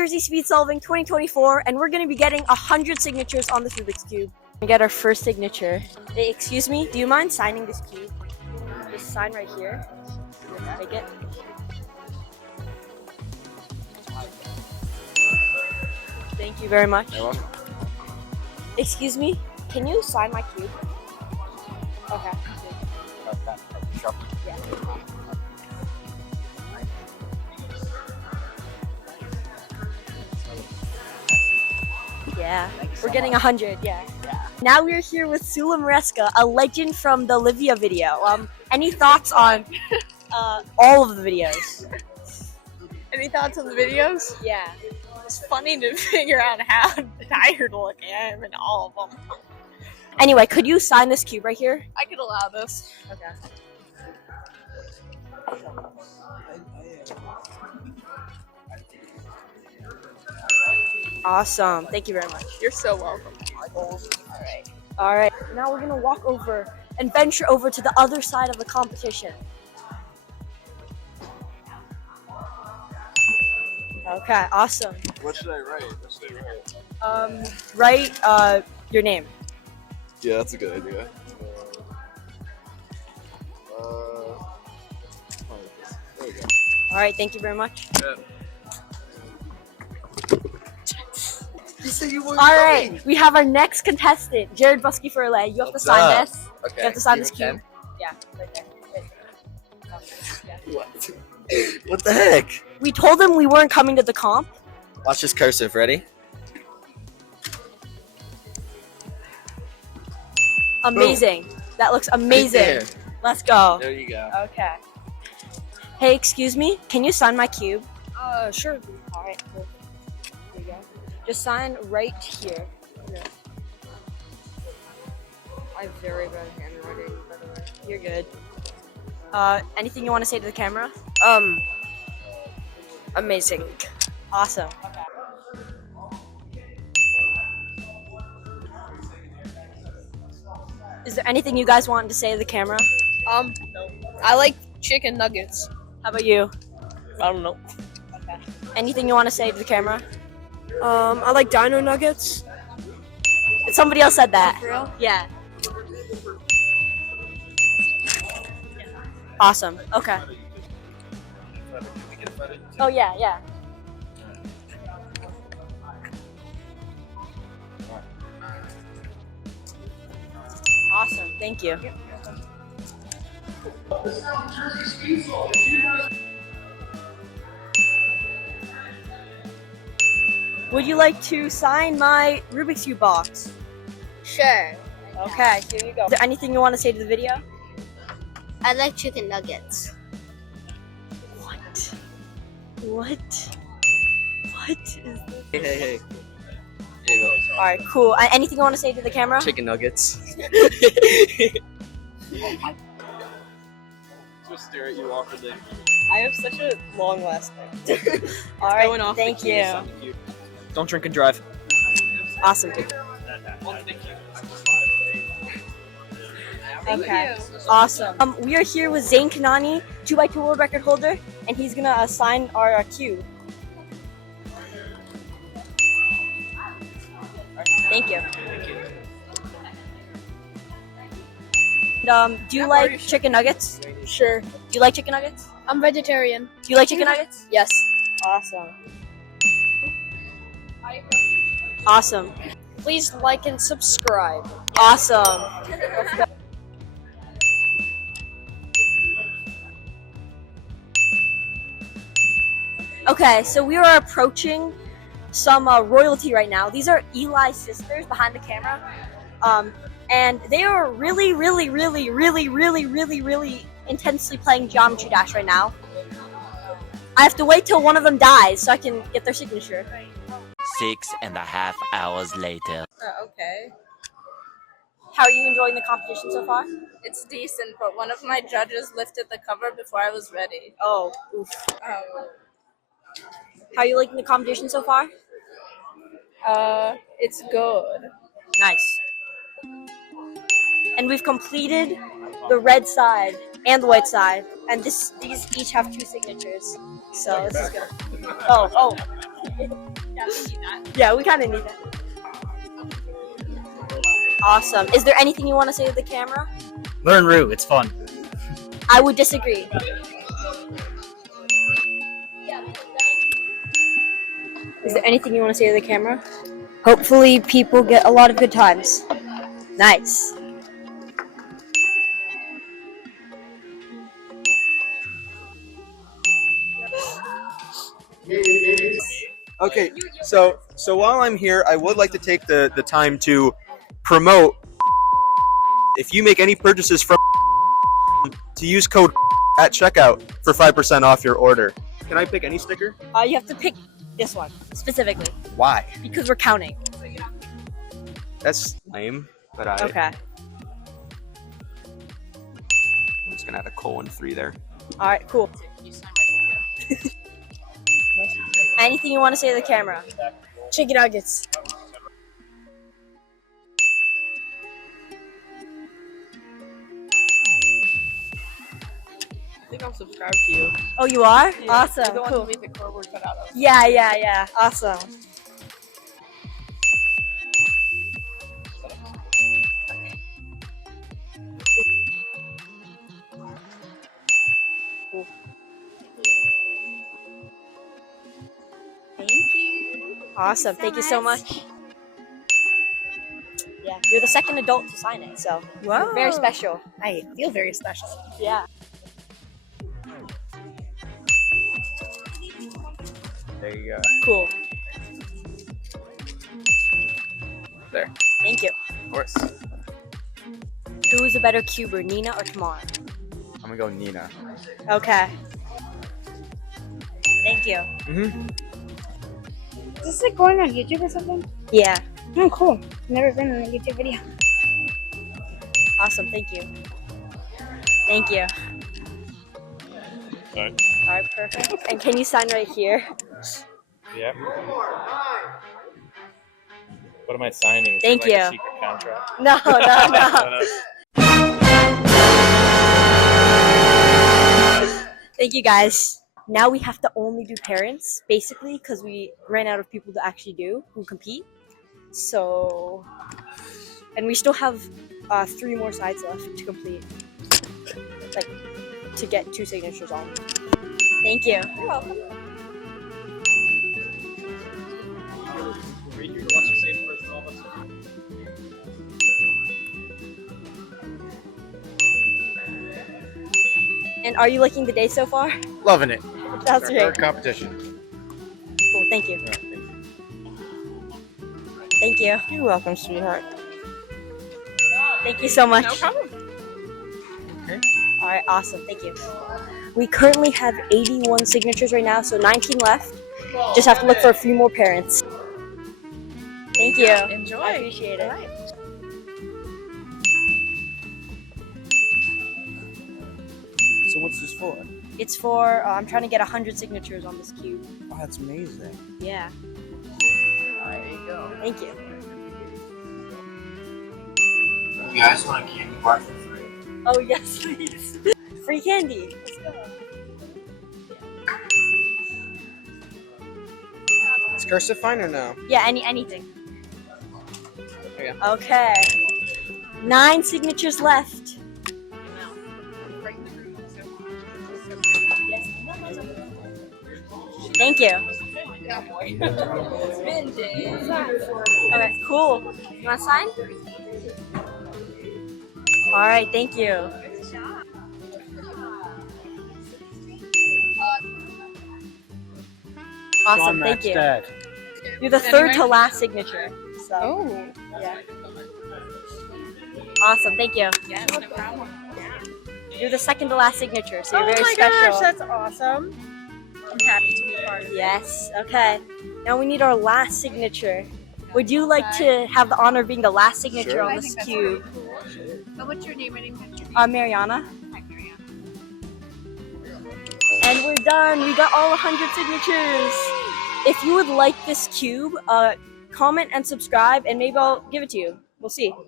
Jersey Speed Solving 2024, and we're going to be getting 100 signatures on this Rubik's Cube. We get our first signature. Hey, excuse me, do you mind signing this cube? Just sign right here. Take it. Thank you very much. You're welcome. Excuse me, can you sign my cube? Okay. Sure. Yeah. Yeah, we're getting 100, yeah. Now we're here with Sula Maresca, a legend from the Livia video. Any thoughts on all of the videos? Any thoughts on the videos? Yeah. It's funny to figure out how tired looking I am in all of them. Anyway, could you sign this cube right here? I could allow this. Okay. Awesome. Thank you very much. You're so welcome. All right. Now we're gonna walk over and venture over to the other side of the competition. Okay. Awesome. What should I write? Write your name. Yeah, that's a good idea. There we go. All right. Thank you very much. Yeah. All right. We have our next contestant, Jared Busky for LA. You have to sign this. Okay. You have to sign this cube. Yeah. Right there. What? What the heck? We told them we weren't coming to the comp. Watch this cursive. Ready? Amazing. That looks amazing. Right there. Let's go. There you go. Okay. Hey, excuse me. Can you sign my cube? Sure. All right. Cool. Here you go. Just sign right here. I have very bad handwriting, by the way. You're good. Anything you want to say to the camera? Amazing. Awesome. Is there anything you guys want to say to the camera? I like chicken nuggets. How about you? I don't know. Anything you want to say to the camera? I like dino nuggets. Somebody else said that. For real? Yeah. Awesome. Okay. Oh yeah, yeah. Awesome. Thank you. Would you like to sign my Rubik's Cube box? Sure. Okay, here you go. Is there anything you want to say to the video? I like chicken nuggets. What? What? What is this? Hey. There you go. All right, cool. Anything you want to say to the camera? Chicken nuggets. Just stare at you awkwardly. I have such a long last name. All right, going off the thank keys. you. Don't drink and drive. Awesome. Okay. you. Awesome. We are here with Zayn Kanani, 2x2 world record holder, and he's gonna sign our cube. Thank you. And, do you like chicken nuggets? Sure. Do you like chicken nuggets? I'm vegetarian. Do you like chicken nuggets? Yes. Awesome. Awesome. Please like and subscribe. Awesome. Let's go. Okay, so we are approaching some royalty right now. These are Eli's sisters behind the camera. And they are really intensely playing Geometry Dash right now. I have to wait till one of them dies so I can get their signature. 6.5 hours later. Okay. How are you enjoying the competition so far? It's decent, but one of my judges lifted the cover before I was ready. Oh, oof. How are you liking the competition so far? It's good. Nice. And we've completed the red side and the white side, and these each have 2 signatures. So this is good. Oh. Yeah, we need that. Yeah, we kind of need that. Awesome. Is there anything you want to say to the camera? Learn Roo. It's fun. I would disagree. Is there anything you want to say to the camera? Hopefully people get a lot of good times. Nice. Okay, so while I'm here, I would like to take the time to promote. If you make any purchases from, to use code at checkout for 5% off your order. Can I pick any sticker? You have to pick this one specifically Why? because we're counting. That's lame, but I'm Okay. just gonna add a :3 there. All right. Cool. Anything you want to say to the camera? Chicken nuggets. I think I'm subscribed to you. Oh, you are? You're Awesome. the one Cool. who made the cardboard cutout of. Yeah. Awesome. Cool. Thank you. Awesome. Thank you so much. Yeah, you're the second adult to sign it, so Wow. very special. I feel very special. Yeah. There you go. Cool. There. Thank you. Of course. Who is a better cuber, Nina or Tamar? I'm gonna go Nina. Okay. Thank you. Is this like going on YouTube or something? Yeah. Oh, cool. Never been in a YouTube video. Awesome. Thank you. Thank you. Alright. All right. Perfect. And can you sign right here? Yep. What am I signing? Is Thank it like you. A secret contract? No. Thank you, guys. Now we have to only do parents, basically, because we ran out of people to actually do who compete. So, and we still have 3 more sides left to complete, like to get 2 signatures on. Thank you. You're welcome. Read your watch you say first, all of us. And are you liking the day so far? Loving it. That's Our great. third competition. Cool. Thank you. Thank you. You're welcome, sweetheart. Thank you so much. No problem. All right, awesome. Thank you. We currently have 81 signatures right now, so 19 left. Just have to look for a few more parents. Thank you. Enjoy. I appreciate it. So what's this for? It's for, I'm trying to get 100 signatures on this cube. Oh, that's amazing. Yeah. There you go. Thank you. You guys want a candy bar for free? Oh, yes, please. Free candy. Let's go. Is cursive fine or no? Yeah, anything. Okay. Okay. 9 signatures left. Thank you. Okay, cool. You want to sign? All right, thank you. Awesome, thank you. Dad. You're the third to last signature. So, Oh. yeah. Awesome, thank you. Yeah, no problem. You're the second to last signature, so you're Oh very my special. gosh, that's awesome. I'm happy to be a part of it. Yes, okay. Now we need our last signature. Would you like to have the honor of being the last signature Sure. on I this think that's cube? really cool. Oh, what's your name? I didn't catch your name. Mariana. Hi, Mariana. And we're done. We got all 100 signatures. If you would like this cube, comment and subscribe, and maybe I'll give it to you. We'll see.